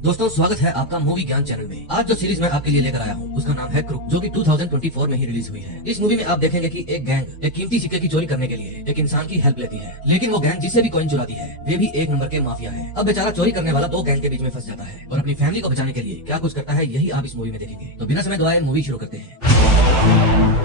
दोस्तों स्वागत है आपका मूवी ज्ञान चैनल में। आज जो सीरीज मैं आपके लिए लेकर आया हूँ उसका नाम है क्रूक, जो कि 2024 में ही रिलीज हुई है। इस मूवी में आप देखेंगे कि एक गैंग एक कीमती सिक्के की चोरी करने के लिए एक इंसान की हेल्प लेती है, लेकिन वो गैंग जिससे भी कॉइन चुराती है वे भी एक नंबर के माफिया है। अब बेचारा चोरी करने वाला दो गैंग के बीच में फंस जाता है और अपनी फैमिली को बचाने के लिए क्या कुछ करता है यही आप इस मूवी में देखेंगे। तो बिना समय गवाए मूवी शुरू करते हैं।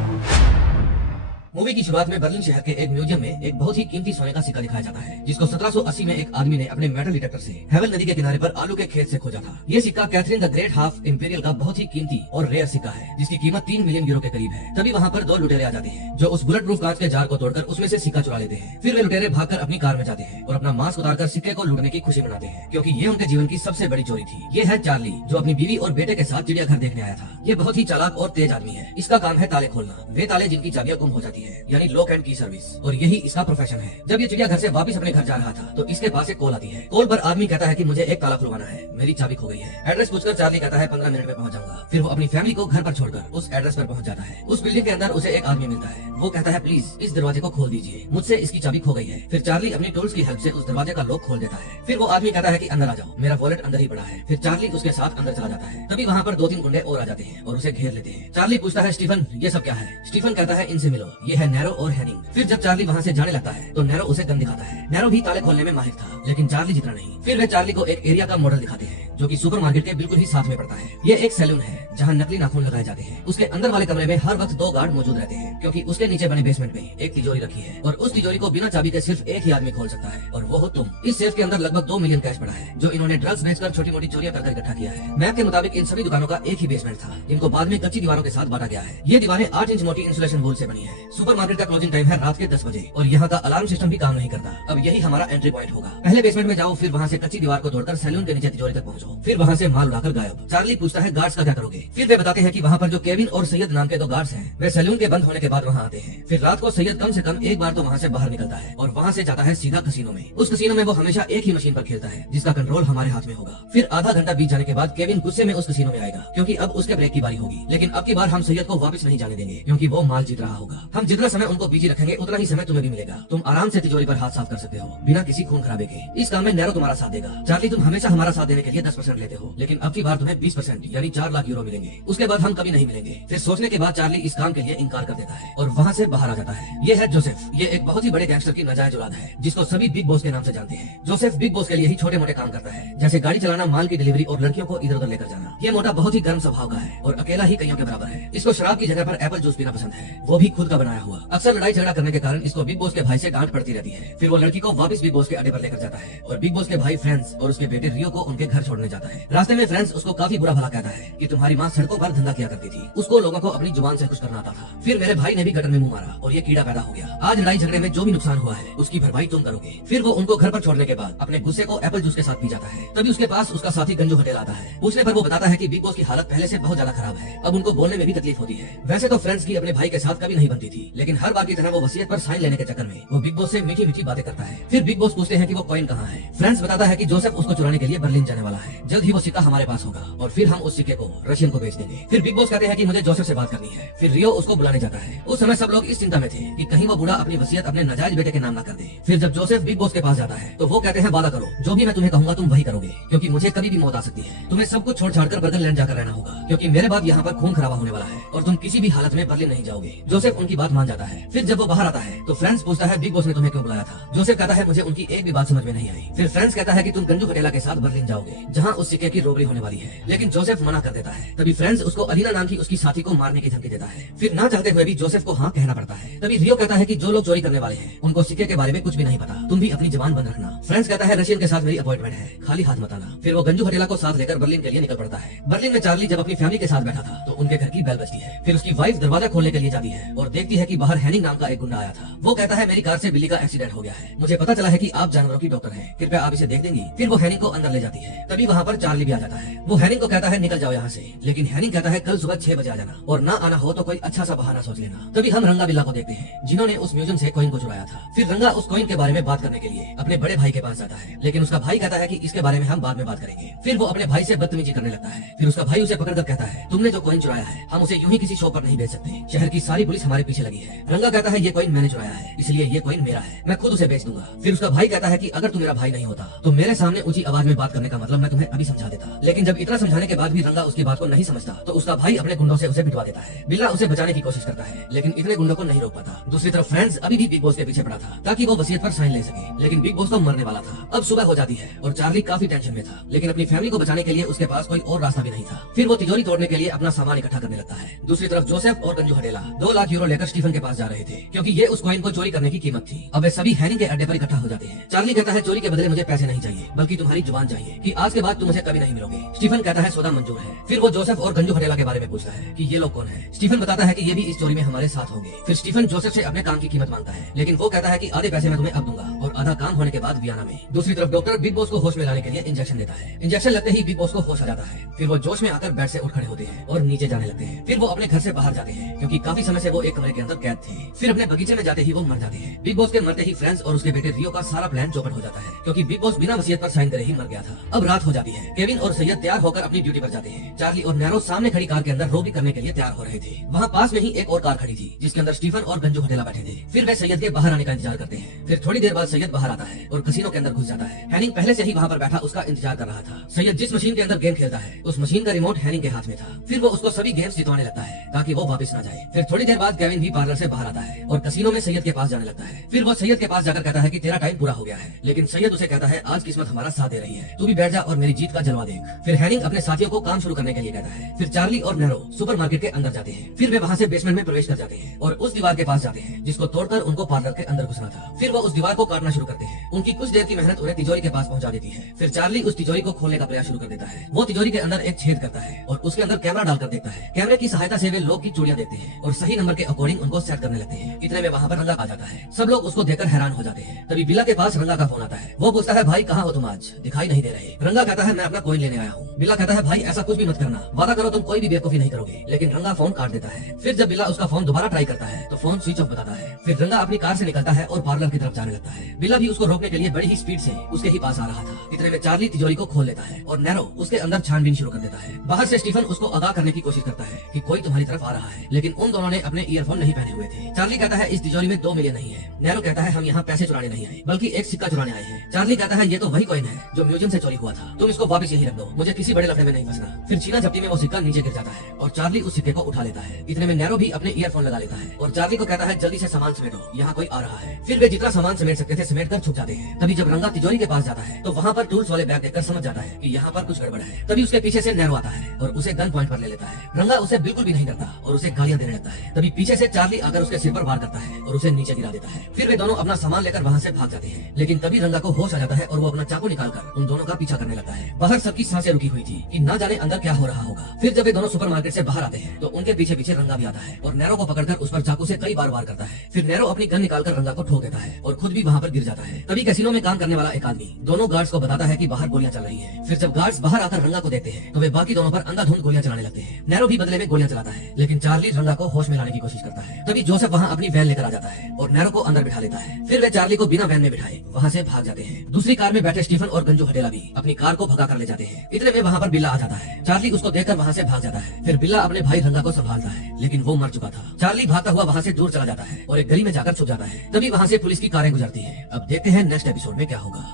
मूवी की शुरुआत में बर्लिन शहर के एक म्यूजियम में एक बहुत ही कीमती सोने का सिक्का दिखाया जाता है, जिसको 1780 में एक आदमी ने अपने मेटल डिटेक्टर से हेवल नदी के किनारे पर आलू के खेत से खोजा था। ये सिक्का Catherine the great half imperial का बहुत ही कीमती और रेयर सिक्का है, जिसकी कीमत 3 मिलियन यूरो के करीब है। तभी वहाँ पर दो लुटेरे आ जाते हैं जो उस बुलेट प्रूफ कांच के जार को तोड़कर उसमें से सिक्का चुरा लेते हैं। फिर वे लुटेरे भागकर अपनी कार में जाते हैं और अपना मास्क उतारकर सिक्के को लूटने की खुशी मनाते हैं, क्योंकि ये उनके जीवन की सबसे बड़ी चोरी थी। ये है चार्ली, जो अपनी बीवी और बेटे के साथ चिड़ियाघर देखने आया था। ये बहुत ही चालाक और तेज आदमी है। इसका काम है ताले खोलना, वे ताले जिनकी चाबियां गुम हो जाती है, यानी लॉक एंड की सर्विस, और यही इसका प्रोफेशन है। जब ये चिड़ियाघर से वापस अपने घर जा रहा था तो इसके पास एक कॉल आती है। कॉल पर आदमी कहता है कि मुझे एक ताला खुलवाना है, मेरी चाबी खो गई है। एड्रेस पूछकर चार्ली कहता है 15 मिनट में पहुंच जाऊंगा। फिर वो अपनी फैमिली को घर पर छोड़कर उस एड्रेस पर पहुंच जाता है। उस बिल्डिंग के अंदर उसे एक आदमी मिलता है। वो कहता है प्लीज इस दरवाजे को खोल दीजिए, मुझसे इसकी चाबी खो गई है। फिर चार्ली अपनी टूल्स की हेल्प से उस दरवाजे का लॉक खोल देता है। फिर वो आदमी कहता है कि अंदर आ जाओ, मेरा वॉलेट अंदर ही पड़ा है। फिर चार्ली उसके साथ अंदर चला जाता है। तभी वहाँ पर 2-3 गुंडे और आ जाते हैं और उसे घेर लेते हैं। चार्ली पूछता है स्टीफन ये सब क्या है। स्टीफन कहता है इनसे मिलो, ये है नैरो और हैनिंग। फिर जब चार्ली वहाँ से जाने लगता है तो नैरो उसे गन दिखाता है। नैरो भी ताले खोलने में माहिर था, लेकिन चार्ली जितना नहीं। फिर वे चार्ली को एक एरिया का मॉडल दिखाते हैं जो कि सुपरमार्केट के बिल्कुल ही साथ में पड़ता है। ये एक सैलून है जहाँ नकली नाखून लगाए जाते हैं। उसके अंदर वाले कमरे में हर वक्त 2 गार्ड मौजूद रहते हैं, क्योंकि उसके नीचे बने बेसमेंट में एक तिजोरी रखी है और उस तिजोरी को बिना चाबी के सिर्फ एक ही आदमी खोल सकता है, और वो हो तुम। इस सेफ के अंदर लगभग 2 मिलियन कैश पड़ा है, जो इन्होंने ड्रग्स बेचकर छोटी मोटी चोरियां करके इकट्ठा किया है। मैप के मुताबिक इन सभी दुकानों का एक ही बेसमेंट था, जिनको बाद में कच्ची दीवारों के साथ बांटा गया है। ये दीवारें 8 इंच मोटी इंसुलेशन वॉल से बनी है। सुपरमार्केट का क्लोजिंग टाइम है रात के 10 बजे और यहाँ का अलार्म सिस्टम भी काम नहीं करता। अब यही हमारा एंट्री पॉइंट होगा। पहले बेसमेंट में जाओ, फिर वहाँ से कच्ची दीवार को तोड़कर सैलून के नीचे तिजोरी तक पहुंचो, फिर वहाँ से माल उड़ाकर गायब। चार्ली पूछता है गार्ड्स का क्या करोगे। फिर वे बताते हैं कि वहाँ पर जो केविन और सैयद नाम के 2 गार्ड्स हैं, वे सैलून के बंद होने के बाद वहाँ आते हैं। फिर रात को सैयद कम से कम एक बार तो वहाँ से बाहर निकलता है और वहाँ से जाता है सीधा कसीनो में। उस कसीनो में वो हमेशा एक ही मशीन पर खेलता है जिसका कंट्रोल हमारे हाथ में होगा। फिर आधा घंटा बीत जाने के बाद केविन गुस्से में उस कसीनो में आएगा, क्योंकि अब उसके ब्रेक की बारी होगी। लेकिन अब की बार हम सैयद को वापस नहीं जाने देंगे, क्योंकि वो माल जीत रहा होगा। हम जितना समय उनको बिजी रखेंगे उतना ही समय तुम्हें भी मिलेगा। तुम आराम से तिजोरी पर हाथ साफ कर सकते हो बिना किसी खून खराबे के। इस काम में नैरो तुम्हारा साथ देगा। चार्ली तुम हमेशा हमारा साथ देने के लिए 10% लेते हो, लेकिन अब की बार तुम्हें 20% यानी 4 लाख यूरो मिलेंगे। उसके बाद हम कभी नहीं मिलेंगे। फिर सोचने के बाद चार्ली इस काम के लिए इनकार कर देता है और वहाँ से बाहर आ जाता है। ये है जोसेफ। ये एक बहुत ही बड़े गैंगस्टर की नाजायज औलाद है, जिसको सभी बिग बॉस के नाम से जानते हैं। जोसेफ बिग बॉस के लिए ही छोटे मोटे काम करता है, जैसे गाड़ी चलाना, माल की डिलीवरी और लड़कियों को इधर उधर लेकर जाना। ये मोटा बहुत ही गर्म स्वभाव का है और अकेला ही कईयों के बराबर है। इसको शराब की जगह पर एप्पल जूस पीना पसंद है, वो भी खुद का बनाया हुआ। अक्सर लड़ाई झगड़ा करने के कारण इसको बिग बॉस के भाई से डांट पड़ती रहती है। फिर वो लड़की को वापस बिग बॉस के अड्डे पर लेकर जाता है और बिग बॉस के भाई फ्रेंड्स और उसके बेटे रियो को उनके घर छोड़ने जाता है। रास्ते में फ्रेंड्स उसको काफी बुरा भला कहता है कि तुम्हारी माँ सड़कों पर धंधा किया करती थी, उसको लोगों को अपनी जुबान से खुश करना आता था। फिर मेरे भाई ने भी गटर में मुंह मारा और ये कीड़ा पैदा हो गया। आज लड़ाई झगड़े में जो भी नुकसान हुआ है उसकी भरपाई तुम करोगे। फिर वो उनको घर पर छोड़ने के बाद अपने गुस्से को एप्पल जूस के साथ पी जाता है। तभी उसके पास उसका साथी गंजू हटेल आता है। पूछने पर वो बताता है कि बिग बॉस की हालत पहले से बहुत ज्यादा खराब है, अब उनको बोलने में भी तकलीफ होती है। वैसे तो फ्रेंड्स की अपने भाई के साथ कभी नहीं बनती थी, लेकिन हर बार की तरह वो वसीयत पर साइन लेने के चक्कर में वो बिग बॉस से मीठी मीठी बातें करता है। फिर बिग बॉस पूछते हैं कि वो कॉइन कहाँ है। फ्रेंड्स बताता है कि जोसेफ उसको चुराने के लिए बर्लिन जाने वाला है, जल्द ही वो सिक्का हमारे पास होगा और फिर हम उस सिक्के को रशियन को बेच देंगे। फिर बिग बॉस कहते हैं कि मुझे जोसेफ से बात करनी है। फिर रियो उसको बुलाने जाता है। उस समय सब लोग इस चिंता में थे कि कहीं वो बूढ़ा अपनी वसीयत अपने नाजायज बेटे के नाम ना कर दे। फिर जब जोसेफ बिग बॉस के पास जाता है तो वो कहते हैं वादा करो, जो भी मैं तुम्हें कहूंगा तुम वही करोगे, क्योंकि मुझे कभी भी मौत आ सकती है। तुम्हें सब कुछ छोड़ छाड़कर बर्गनलैंड जाकर रहना होगा, क्योंकि मेरे बाद यहाँ पर खून खराबा होने वाला है और तुम किसी भी हालत में बर्लिन नहीं जाओगे। जोसेफ उनकी बात मान जाता है। फिर जब वो बाहर आता है तो फ्रेंड्स पूछता है बिग बॉस ने तुम्हें क्यों बुलाया था। जोसेफ कहता है मुझे उनकी एक भी बात समझ में नहीं आई। फिर फ्रेंड्स कहता है कि तुम गंजू पटेला के साथ बर्लिन जाओगे, जहाँ उस सिक्के की रोबरी होने वाली है, लेकिन जोसेफ मना कर देता है। तभी फ्रेंड्स उसको अलीना नाम की उसकी साथी को मारने की धमकी देता है। फिर ना चाहते हुए भी जोसेफ को हाँ कहना पड़ता है। तभी रियो कहता है कि जो लोग चोरी करने वाले हैं उनको सिक्के के बारे में कुछ भी नहीं पता, तुम भी अपनी जबान बंद रखना। फ्रेंड्स कहता है रशियन के साथ मेरी अपॉइंटमेंट है, खाली हाथ मत आना। फिर वो गंजू हटेला को साथ लेकर बर्लिन के लिए निकल पड़ता है। बर्लिन में चार्ली जब अपनी फैमिली के साथ बैठा था तो उनके घर की बेल बजती है। फिर उसकी वाइफ दरवाजा खोलने के लिए जाती है और देखती है कि बाहर हैनिंग नाम का एक गुंडा आया था। वो कहता है मेरी कार से बिल्ली का एक्सीडेंट हो गया है, मुझे पता चला है कि आप जानवरों की डॉक्टर हैं, कृपया आप इसे देख देंगी। फिर वो हैनिंग को अंदर ले जाती है। तभी वहाँ पर चार्ली भी आ जाता है। वो हैनिंग को कहता है निकल जाओ यहाँ से, लेकिन हैनिंग कहता है कल सुबह 6 बजे आ जाना और ना आना हो तो कोई अच्छा सा बहाना सोच लेना। तभी हम रंगा बिल्ला को देखते हैं, जिन्होंने उस म्यूजियम से कॉइन को चुराया था। फिर रंगा उस कॉइन के बारे में बात करने के लिए अपने बड़े भाई के पास जाता है, लेकिन उसका भाई कहता है कि इसके बारे में हम बाद में बात करेंगे। फिर वो अपने भाई से बदतमीजी करने लगता है। फिर उसका भाई उसे पकड़कर कहता है तुमने जो कॉइन चुराया है हम उसे यूं ही किसी शॉप पर नहीं बेच सकते, शहर की सारी पुलिस हमारे पीछे लगी है। रंगा कहता है ये कॉइन मैंने चुराया है, इसलिए ये कॉइन मेरा है, मैं खुद उसे बेच दूंगा। फिर उसका भाई कहता है कि अगर तू मेरा भाई नहीं होता तो मेरे सामने ऊंची आवाज में बात करने का मतलब मैं तुम्हें तुम्हें अभी समझा देता। लेकिन जब इतना समझाने के बाद भी रंगा उसकी बात को नहीं समझता तो उसका भाई अपने गुंडों से उसे पिटवा देता है। बिल्ला उसे बचाने की कोशिश करता है लेकिन इतने गुंडों को नहीं रोक पाता। दूसरी तरफ फ्रेंड्स अभी भी बिग बॉस के पीछे पड़ा था ताकि वो वसीयत पर साइन ले सके, लेकिन बिग बॉस तो मरने वाला था। अब सुबह हो जाती है और चार्ली काफी टेंशन में था, लेकिन अपनी फैमिली को बचाने के लिए उसके पास कोई और रास्ता भी नहीं था। फिर वो तिजोरी तोड़ने के लिए अपना सामान इकट्ठा करने लगता है। दूसरी तरफ जोसेफ और गंजू हटेला 2 लाख यूरो लेकर स्टीफन के पास जा रहे थे क्योंकि ये उस कॉइन को चोरी करने की कीमत थी। अब वे सभी हैनिंग के अड्डे पर इकट्ठा हो जाते हैं। चार्ली कहता है चोरी के बदले मुझे पैसे नहीं चाहिए बल्कि तुम्हारी जुबान चाहिए कि आज के बाद तुम मुझे कभी नहीं मिलोगे। स्टीफन कहता है सौदा मंजूर है। फिर वो जोसेफ और गंजू हटेला के बारे में पूछता है कि ये लोग कौन है। स्टीफन बताता है कि ये भी इस चोरी में हमारे साथ होंगे। फिर स्टीफन जोसेफ से अपने काम की कीमत मांगता है लेकिन वो कहता है कि आधे पैसे मैं तुम्हें अब दूंगा और आधा काम होने के बाद वियना में। दूसरी तरफ डॉक्टर बिग बॉस को होश में लाने के लिए इंजेक्शन देता है। इंजेक्शन लगते ही बिग बॉस को होश आ जाता है। फिर वो जोश में आकर बेड से उठ खड़े होते हैं और नीचे जाने लगते हैं। फिर वो अपने घर से बाहर जाते हैं क्योंकि काफी समय से वो एक कमरे के अंदर कैद थे। फिर अपने बगीचे में जाते ही वो मर जाते हैं। बिग बॉस के मरते ही फ्रेंड्स और उसके बेटे रियो का सारा प्लान चौपट हो जाता है क्योंकि बिग बॉस बिना वसीयत पर साइन करे ही मर गया था। अब रात हो जाती है। केविन और सैयद तैयार होकर अपनी ड्यूटी पर जाते हैं। चार्ली और नैरो सामने खड़ी कार के अंदर रोबी करने के लिए तैयार हो रहे थे। वहाँ पास में ही एक और कार खड़ी थी जिसके अंदर स्टीफन और गंजू हटेला बैठे थे। फिर वे सैयद के बाहर आने का इंतजार करते हैं। फिर थोड़ी देर बाद सैयद बाहर आता है और कसिनो के अंदर घुस जाता है। हैनिंग पहले से ही वहाँ पर बैठा उसका इंतजार कर रहा था। सैयद जिस मशीन के अंदर गेम खेलता है उस मशीन का रिमोट हैनिंग के हाथ में था। फिर वो उसको सभी गेम्स जितवाने लगता है ताकि वो वापस ना जाए। फिर थोड़ी देर बाद केविन भी पार्लर से बाहर आता है और कसिनो में सैयद के पास जाने लगता है। फिर वो सैयद के पास जाकर कहता है कि तेरा टाइम पूरा हो गया है, लेकिन सैयद उसे कहता है आज किस्मत हमारा साथ दे रही है, तू भी बैठ जा और मेरी जीत का जलवा देख। फिर हैनिंग अपने साथियों को काम शुरू करने के लिए कहता है। फिर चार्ली और नैरो सुपरमार्केट के अंदर जाते हैं। फिर वे वहाँ से बेसमेंट में प्रवेश कर जाते हैं और उस दीवार के पास जाते हैं जिसको तोड़कर उनको पार्लर के अंदर घुसना था। फिर वो उस दीवार को काटना शुरू करते हैं। उनकी कुछ देर की मेहनत उन्हें तिजोरी के पास पहुंचा देती है। फिर चार्ली उस तिजोरी को खोलने का प्रयास शुरू कर देता है। वो तिजोरी के अंदर एक छेद करता है और उसके अंदर कैमरा डालकर देखता है। कैमरे की सहायता से वे लोग की चूड़ियां देखते हैं और सही नंबर के अकॉर्डिंग उनको सेट करने लगते हैं। इतने में वहाँ पर रंगा आ जाता है। सब लोग उसको देखकर हैरान हो जाते हैं। तभी बिल्ला के पास रंगा का फोन आता है। वो पूछता है भाई कहाँ हो तुम, आज दिखाई नहीं दे रहे। रंगा कहता है मैं अपना कॉइन लेने आया हूँ। बिल्ला कहता है भाई ऐसा कुछ भी मत करना, वादा करो तुम कोई भी बेवकूफी नहीं करोगे। लेकिन रंगा फोन काट देता है। फिर जब बिल्ला उसका फोन दोबारा ट्राई करता है तो फोन स्विच ऑफ बताता है। फिर रंगा अपनी कार से निकलता है और पार्लर की तरफ जाने लगता है। बिल्ला भी उसको रोकने के लिए बड़ी ही स्पीड से उसके ही पास आ रहा था। इतने में चार्ली तिजोरी को खोल लेता है और नैरो उसके अंदर छानबीन शुरू कर देता है। बाहर से स्टीफन उसको आगाह करने की कोशिश करता है कि कोई तुम्हारी तरफ आ रहा है, लेकिन उन दोनों ने अपने ईयरफोन नहीं पहने हुए थे। चार्ली कहता है इस तिजोरी में 2 मिलियन नहीं है। नैरो कहता है हम यहाँ पैसे चुराने नहीं आए बल्कि एक सिक्का चुराने आए हैं। चार्ली कहता है ये तो वही कॉइन है जो म्यूजियम से चोरी हुआ था, तुम इसको वापस यहीं रख दो, मुझे किसी बड़े लफड़े में नहीं फंसना। फिर छीना झपटी में वो सिक्का नीचे गिर जाता है और चार्ली उस सिक्के को उठा लेता है। इतने में नैरो भी अपने ईयरफोन लगा लेता है और चार्ली को कहता है जल्दी से सामान समेटो, यहाँ कोई आ रहा है। फिर वे जितना सामान समेट सकते थे समेट कर छुप जाते हैं। तभी जब रंगा तिजोरी के पास जाता है तो वहाँ पर टूल्स वाले बैग देखकर समझ जाता है कि यहाँ पर कुछ गड़बड़ है। तभी उसके पीछे से नैरो आता है और उसे गन पॉइंट पर ले लेता है। रंगा उसे बिल्कुल भी नहीं डरता और उसे गालियां देने लगता है। तभी पीछे से चार्ली आकर उसके सिर पर वार करता है और उसे नीचे गिरा देता है। फिर वे दोनों अपना सामान लेकर वहाँ से भाग जाते हैं, लेकिन तभी रंगा को होश आ जाता है और वो अपना चाकू निकालकर उन दोनों का पीछा करने लगता है। बाहर सबकी सांसें रुकी हुई थी कि ना जाने अंदर क्या हो रहा होगा। फिर जब वे दोनों सुपरमार्केट से बाहर आते हैं तो उनके पीछे पीछे रंगा भी आता है और नैरो को पकड़कर उस पर चाकू से कई बार वार करता है। फिर नैरो अपनी गन निकालकर रंगा को ठोक देता है और खुद भी वहाँ पर गिर जाता है। तभी कैसीनो में काम करने वाला एक आदमी दोनों गार्ड्स को बताता है कि बाहर गोलियां चल रही हैं। फिर जब गार्ड्स बाहर आकर रंगा को देखते हैं तो वे बाकी दोनों पर अंधाधुंध गोलियां चलाने लगते हैं। नैरो भी बदले में गोलियां चलाता है, लेकिन चार्ली रंगा को होश में लाने की कोशिश करता है। तभी जोसेफ वहाँ अपनी वैन लेकर आ जाता है और नैरो को अंदर बिठा लेता है। फिर वे चार्ली को बिना वैन में बिठाए वहाँ से भाग जाते हैं। दूसरी कार में बैठे स्टीफन और गंजू हटेला भी अपनी कार को भगा कर ले जाते हैं। इतने में वहाँ पर बिल्ला आ जाता है। चार्ली उसको देखकर वहाँ से भाग जाता है। फिर बिल्ला अपने भाई रंगा को संभालता है, लेकिन वो मर चुका था। चार्ली भागता हुआ वहाँ से दूर चला जाता है और एक गली में जाकर छुप जाता है। तभी वहाँ से पुलिस की कारें गुजरती हैं। अब देखते हैं नेक्स्ट एपिसोड में क्या होगा।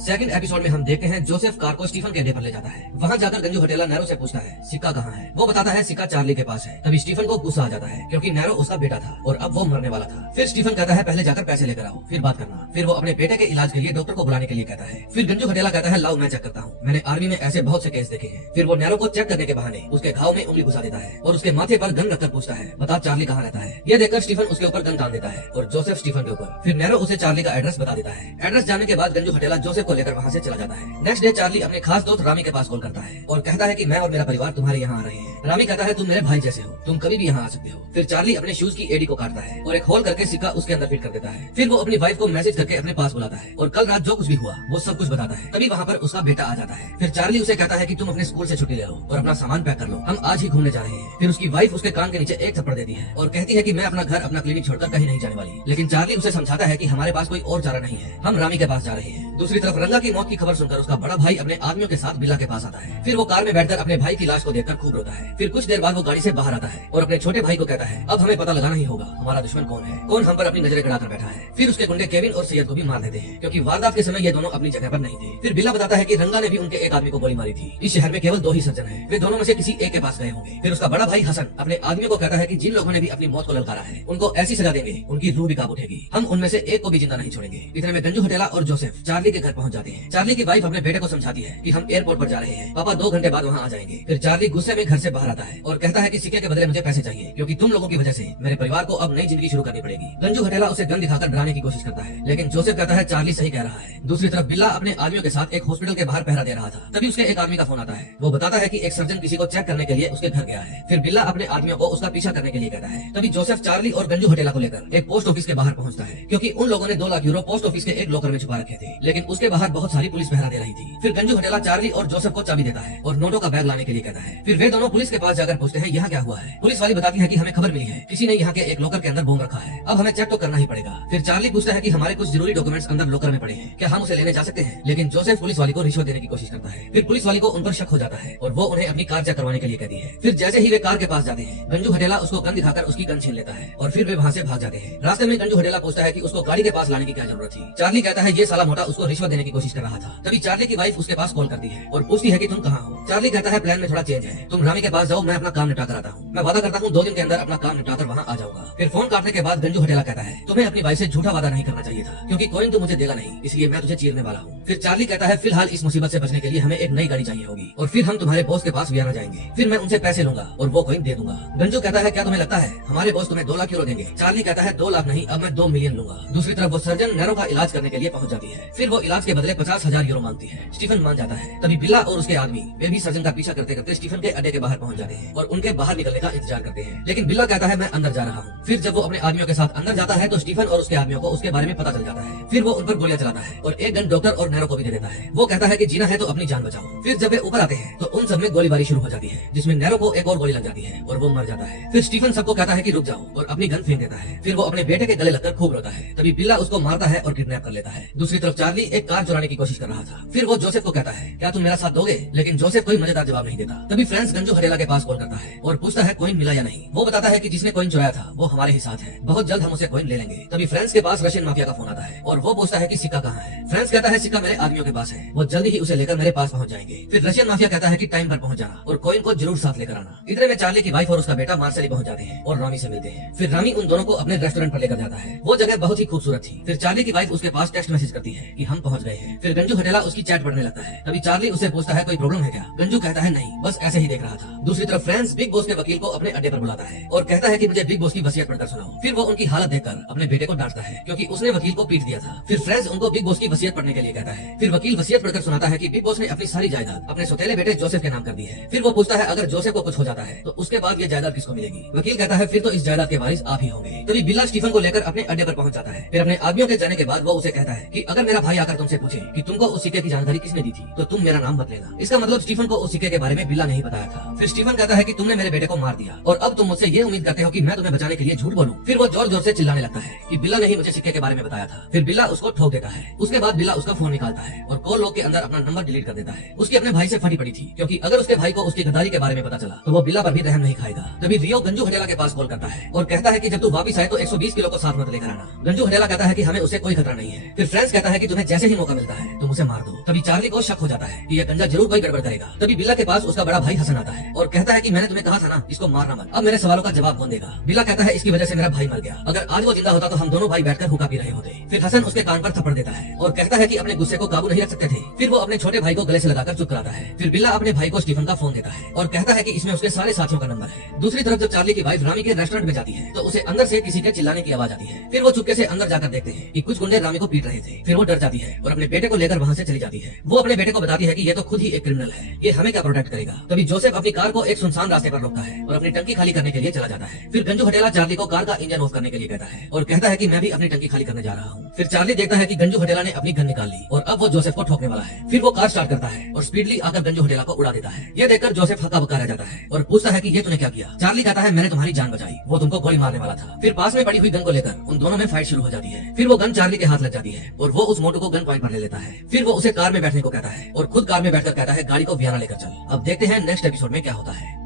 सेकंड एपिसोड में हम देखते हैं जोसेफ कार को स्टीफन के अड्डे पर ले जाता है। वहाँ जाकर गंजू हटेला नैरो से पूछता है सिक्का कहाँ है। वो बताता है सिक्का चार्ली के पास है। तभी स्टीफन को गुस्सा आ जाता है क्योंकि नैरो उसका बेटा था और अब वो मरने वाला था। फिर स्टीफन कहता है पहले जाकर पैसे लेकर आओ फिर बात करना। फिर वो अपने बेटे के इलाज के लिए डॉक्टर को बुलाने के लिए कहता है। फिर गंजू हटेला कहता है लाओ मैं चेक करता हूँ, मैंने आर्मी में ऐसे बहुत से केस देखे हैं। फिर वो नैरो को चेक करने के बहाने उसके घाव में उंगली घुसा देता है और उसके माथे पर गन रखकर पूछता है बता चार्ली कहाँ रहता है। ये देखकर स्टीफन उसके ऊपर गन तान देता है और जोसेफ स्टीफन के ऊपर। फिर नैरो उसे चार्ली का एड्रेस बता देता है। एड्रेस जानने के बाद गंजू हटेला जोसेफ को लेकर वहाँ से चला जाता है। नेक्स्ट डे चार्ली अपने खास दोस्त रामी के पास कॉल करता है और कहता है कि मैं और मेरा परिवार तुम्हारे यहाँ आ रहे हैं। रामी कहता है तुम मेरे भाई जैसे हो, तुम कभी भी यहाँ आ सकते हो। फिर चार्ली अपने शूज की एडी को काटता है और एक होल करके सिक्का उसके अंदर फिट कर देता है। फिर वो अपनी वाइफ को मैसेज करके अपने पास बुलाता है और कल रात जो कुछ भी हुआ वो सब कुछ बताता है। तभी वहाँ पर उसका बेटा आ जाता है। फिर चार्ली उसे कहता है कि तुम अपने स्कूल से छुट्टी ले लो और अपना सामान पैक कर लो, हम आज ही घूमने जा रहे हैं। फिर उसकी वाइफ उसके कान के नीचे एक थप्पड़ देती है और कहती है कि मैं अपना घर अपना क्लिनिक छोड़कर कहीं नहीं जाने वाली। लेकिन चार्ली उसे समझाता है कि हमारे पास कोई और चारा नहीं है, हम रामी के पास जा रहे हैं। दूसरी तरफ रंगा की मौत की खबर सुनकर उसका बड़ा भाई अपने आदमियों के साथ बिल्ला के पास आता है। फिर वो कार में बैठकर अपने भाई की लाश को देखकर खूब रोता है। फिर कुछ देर बाद वो गाड़ी से बाहर आता है और अपने छोटे भाई को कहता है, अब हमें पता लगाना ही होगा हमारा दुश्मन कौन है, कौन हम पर अपनी नजरें गड़ाकर बैठा है। फिर उसके गुंडे केविन और सैयद को भी मार देते हैं, क्योंकि वारदात के समय ये दोनों अपनी जगह पर नहीं थे। फिर बिल्ला बताता है कि रंगा ने भी उनके एक आदमी को गोली मारी थी। इस शहर में केवल 2 ही सर्जन हैं, वे दोनों में से किसी एक के पास गए होंगे। फिर उसका बड़ा भाई हसन अपने आदमियों को कहता है कि जिन लोगों ने भी अपनी मौत को ललकारा है उनको ऐसी सजा देंगे उनकी रूह भी कांप उठेगी, हम उनमें से एक को भी जिंदा नहीं छोड़ेंगे। इतने में गंजू हटेला और जोसेफ चार्ली के घर पहुंच जाते हैं। चार्ली की वाइफ अपने बेटे को समझाती है कि हम एयरपोर्ट पर जा रहे हैं, पापा 2 घंटे बाद वहाँ आ जाएंगे। फिर चार्ली गुस्से में घर से बाहर आता है और कहता है कि सिक्के के बदले मुझे पैसे चाहिए, क्योंकि तुम लोगों की वजह से मेरे परिवार को अब नई जिंदगी शुरू करनी पड़ेगी। गंजू हटेला उसे गन दिखाकर डराने की कोशिश करता है, लेकिन जोसेफ कहता है चार्ली सही कह रहा है। दूसरी तरफ बिल्ला अपने आदमियों के साथ एक हॉस्पिटल के बाहर पहरा दे रहा था। तभी उसके एक आदमी का फोन आता है। वो बताता है कि एक सर्जन किसी को चेक करने के लिए उसके घर गया है। फिर बिल्ला अपने आदमियों को उसका पीछा करने के लिए कहता है। तभी जोसेफ चार्ली और गंजू हटेला को लेकर एक पोस्ट ऑफिस के बाहर पहुंचता है, क्योंकि उन लोगों ने 2 लाख यूरो पोस्ट ऑफिस के एक लॉकर में छुपा रखे थे, लेकिन उसके बाहर बहुत सारी पुलिस पहरा दे रही थी। फिर गंजू हटेला चार्ली और जोसेफ को चाबी देता है और नोटों का बैग लाने के लिए कहता है। फिर वे दोनों पुलिस के पास जाकर पूछते हैं यहाँ क्या हुआ है। पुलिस वाली बताती है कि हमें खबर मिली है किसी ने यहाँ के एक लॉकर के अंदर बम रखा है, अब हमें चेक तो करना ही पड़ेगा। फिर चार्ली पूछता है कि हमारे कुछ जरूरी डॉक्यूमेंट्स अंदर लॉकर में पड़े हैं, क्या हम उसे लेने जा सकते हैं। लेकिन जोसेफ पुलिस वाली को रिश्वत देने की कोशिश करता है। फिर पुलिस वाली को उन पर शक हो जाता है और वो उन्हें अपनी कार चेक करवाने के लिए कहती है। फिर जैसे ही वे कार के पास जाते हैं गंजू हटेला उसको गन दिखाकर उसकी गन छीन लेता है और फिर वे वहाँ से भाग जाते हैं। रास्ते में गंजू हटेला पूछता है कि उसको गाड़ी के पास लाने की क्या जरूरत थी। चार्ली कहता है ये साला मोटा उसको रिश्वत देने की कोशिश कर रहा था। तभी चार्ली की वाइफ उसके पास कॉल करती है और पूछती है कि तुम कहाँ हो। चार्ली कहता है प्लान में थोड़ा चेंज है, तुम रामी के पास जाओ, मैं अपना काम निपटा कर आता हूँ, मैं वादा करता हूँ 2 दिन के अंदर अपना काम निपटा कर वहाँ आ जाऊंगा। फिर फोन काटने के बाद गंजू हटेला कहता है तुम्हें अपनी वाइफ से झूठा वादा नहीं करना चाहिए था, क्योंकि कोइन तो मुझे देगा नहीं, इसलिए मैं तुझे चीरने वाला हूँ। फिर चार्ली कहता है फिलहाल इस मुसीबत से बचने के लिए हमें एक नई गाड़ी चाहिए होगी और फिर हम तुम्हारे बॉस के पास वियना जाएंगे, फिर मैं उनसे पैसे लूंगा और वो कोइन दे दूंगा। गंजू कहता है क्या तुम्हें लगता है हमारे बॉस तुम्हें 2 लाख यूरो देंगे। चार्ली कहता है 2 लाख नहीं, अब मैं 2 मिलियन लूंगा। दूसरी तरफ वो सर्जन नैरो का इलाज करने के लिए पहुंच जाती है। फिर वो इलाज के बदले 50,000 यूरो मांगती है। स्टीफन मान जाता है। तभी बिल्ला और उसके आदमी वे भी सर्जन का पीछा करते करते स्टीफन के अड्डे के बाहर पहुंच जाते हैं और उनके बाहर निकलने का इंतजार करते हैं, लेकिन बिल्ला कहता है मैं अंदर जा रहा हूँ। फिर जब वो अपने आदमियों के साथ अंदर जाता है तो स्टीफन और उसके आदमियों को उसके बारे में पता चल जाता है। फिर वो उन पर गोलियां चलाता है और एक गन डॉक्टर और नैरो को भी दे देता है। वो कहता है कि जीना है तो अपनी जान बचाओ। फिर जब वे ऊपर आते हैं तो उन सब में गोलीबारी शुरू हो जाती है, जिसमें नैरो को एक और गोली लग जाती है और वो मर जाता है। फिर स्टीफन सबको कहता है कि रुक जाओ और अपनी गन फेंक देता है। फिर वो अपने बेटे के गले लगकर खूब रोता है। तभी बिल्ला उसको मारता है और किडनैप कर लेता है। दूसरी तरफ चार्ली एक कार चुराने की कोशिश कर रहा था। फिर वो जोसेफ को कहता है क्या तुम मेरा साथ दोगे, लेकिन जोसेफ कोई मजेदार जवाब नहीं देता। तभी फ्रेंड्स गंजू हटेला के पास कॉल करता है और पूछता है कोइन मिला या नहीं। वो बताता है कि जिसने कोइन चुराया था वो हमारे ही साथ है, बहुत जल्द हम उसे कोइन ले लेंगे। तभी फ्रेंड्स के पास रशियन माफिया का फोन आता है और वो पूछता है कि सिक्का कहाँ है। फ्रेंड्स कहता है सिक्का मेरे आदमियों के पास है, वो जल्दी ही उसे लेकर मेरे पास पहुंच जाएंगे। फिर रशियन माफिया कहता है कि टाइम पर पहुंच जाना और कोइन को जरूर साथ लेकर आना। इतने में चार्ली की वाइफ और उसका बेटा मार्सेली पहुंच जाते हैं और रामी से मिलते हैं। फिर रामी उन दोनों को अपने रेस्टोरेंट पर लेकर जाता है। वो जगह बहुत ही खूबसूरत थी। फिर चार्ली की वाइफ उसके पास टेक्स्ट मैसेज करती है कि हम पहुंच गए हैं। फिर गंजू हटेला उसकी चैट पढ़ने लगता है। तभी चार्ली उससे पूछता है कोई प्रॉब्लम है क्या। गंजू कहता है नहीं, बस ऐसे ही देख रहा था। दूसरी तरफ फ्रेंड्स बिग बॉस के वकील को अपने अड्डे पर बुलाता है और कहता है कि मुझे बिग बॉस की वसीयत पढ़कर सुनाओ। फिर वो उनकी हालत देखकर अपने बेटे को डांटता है, क्योंकि उसने वकील को पीट दिया था। फिर फ्रेंड्स उनको बिग बॉस की वसीयत पढ़ने के लिए कहता है। फिर वकील वसीयत पढ़कर सुनाता है कि बिग बॉस ने अपनी सारी जायदाद अपने सौतेले बेटे जोसेफ के नाम कर दी है। फिर वो पूछता है अगर जोसेफ को कुछ हो जाता है तो उसके बाद ये जायदाद किसको मिलेगी। वकील कहता है फिर तो इस जायदाद के वारिस आप ही होंगे। तभी बिल्ला स्टीफन को लेकर अपने अड्डे पर पहुंच जाता है। फिर अपने आदमियों के जाने के बाद वो उसे कहता है कि अगर मेरा भाई आकर तुमसे पूछे कि तुमको उस सिक्के की जानकारी किसने दी थी तो तुम मेरा नाम मत लेना। इसका मतलब स्टीफन को उस सिक्के के बारे में बिल्ला नहीं बताया था। फिर स्टीफन कहता है कि तुमने मेरे बेटे को मार दिया और अब तुम मुझसे ये उम्मीद करते हो कि मैं तुम्हें बचाने के लिए झूठ बोलूं। फिर वो जोर जोर से चिल्लाने लगता है कि बिल्ला ने ही मुझे सिक्के के बारे में बताया था। फिर बिल्ला उसको ठोक देता है। उसके बाद बिल्ला उसका फोन निकालता है और कॉल लॉग के अंदर अपना नंबर डिलीट कर देता है। उसकी अपने भाई से फटी पड़ी थी, क्योंकि अगर उसके भाई को उसकी गद्दारी के बारे में पता चला तो वो बिल्ला पर भी रहम नहीं खाएगा। तभी रियो गंजू हटेला के पास कॉल करता है और कहता है कि जब तू वापस आए तो 120 किलो को साथ मत लेकर आना। गंजू हटेला कहता है कि हमें उससे कोई खतरा नहीं है। फिर फ्रेंड्स कहता है कि तुम्हें जैसे ही मौका मिलता है तुम उसे मार दो। तभी चार्ली को शक हो जाता है कि यह गंजा जरूर कोई गड़बड़ करेगा। तभी बिल्ला के पास उसका बड़ा भाई हसन आता है और कहता है कि मैंने तुम्हें कहा था ना इसको मारना मत, अब मेरे सवालों का जवाब कौन देगा। बिल्ला कहता है इसकी वजह से मेरा भाई मर गया, अगर आज वो जिंदा होता तो हम दोनों भाई बैठकर हुक्का पी रहे होते। फिर हसन उसके कान पर थप्पड़ देता है और कहता है कि अपने गुस्से को काबू नहीं रख सकते थे। फिर वो अपने छोटे भाई को गले से लगाकर चुप कराता है। फिर बिल्ला अपने भाई को स्टीफन का फोन देता है और कहता है कि इसमें उसके सारे साथियों का नंबर है। दूसरी तरफ जब चार्ली की वाइफ रामी के रेस्टोरेंट में जाती है तो उसे अंदर से किसी के चिल्लाने की आवाज आती है। फिर वो चुपके से अंदर जाकर देखते हैं कि कुछ गुंडे रामी को पीट रहे थे। फिर वो डर जाती है और अपने बेटे को लेकर वहाँ से चली जाती है। वो अपने बेटे को बताती है कि ये तो खुद ही एक क्रिमिनल है, ये हमें क्या प्रोटेक्ट करेगा। तभी जोसेफ अपनी कार को एक सुनसान रास्ते पर रोकता है और अपनी टंकी खाली करने के लिए चला जाता है। फिर गंजू हटेला चार्ली को कार का इंजन ऑफ करने के लिए कहता है और कहता है कि मैं भी अपनी टंकी खाली करने जा रहा हूँ। फिर चार्ली देखता है कि गंजू हटेला ने अपनी गन निकाल ली और अब वो जोसेफ को ठोकने वाला है। फिर वो कार स्टार्ट करता है और स्पीडली आकर गंजू हटेला को उड़ा देता है। ये देखकर जोसेफ हक्का बक्का रह जाता है और पूछता है कि ये तूने क्या किया। चार्ली कहता है मैंने तुम्हारी जान बचाई, वो तुमको गोली मारने वाला था। फिर पास में पड़ी हुई गन को लेकर उन दोनों में फाइट शुरू हो जाती है। फिर वो गन चार्ली के हाथ लग जाती है और वो उस मोटू को गन पॉइंट पर पर ले लेता है। फिर वो उसे कार में बैठने को कहता है और खुद कार में बैठकर कहता है गाड़ी को वियना लेकर चल। अब देखते हैं नेक्स्ट एपिसोड में क्या होता है।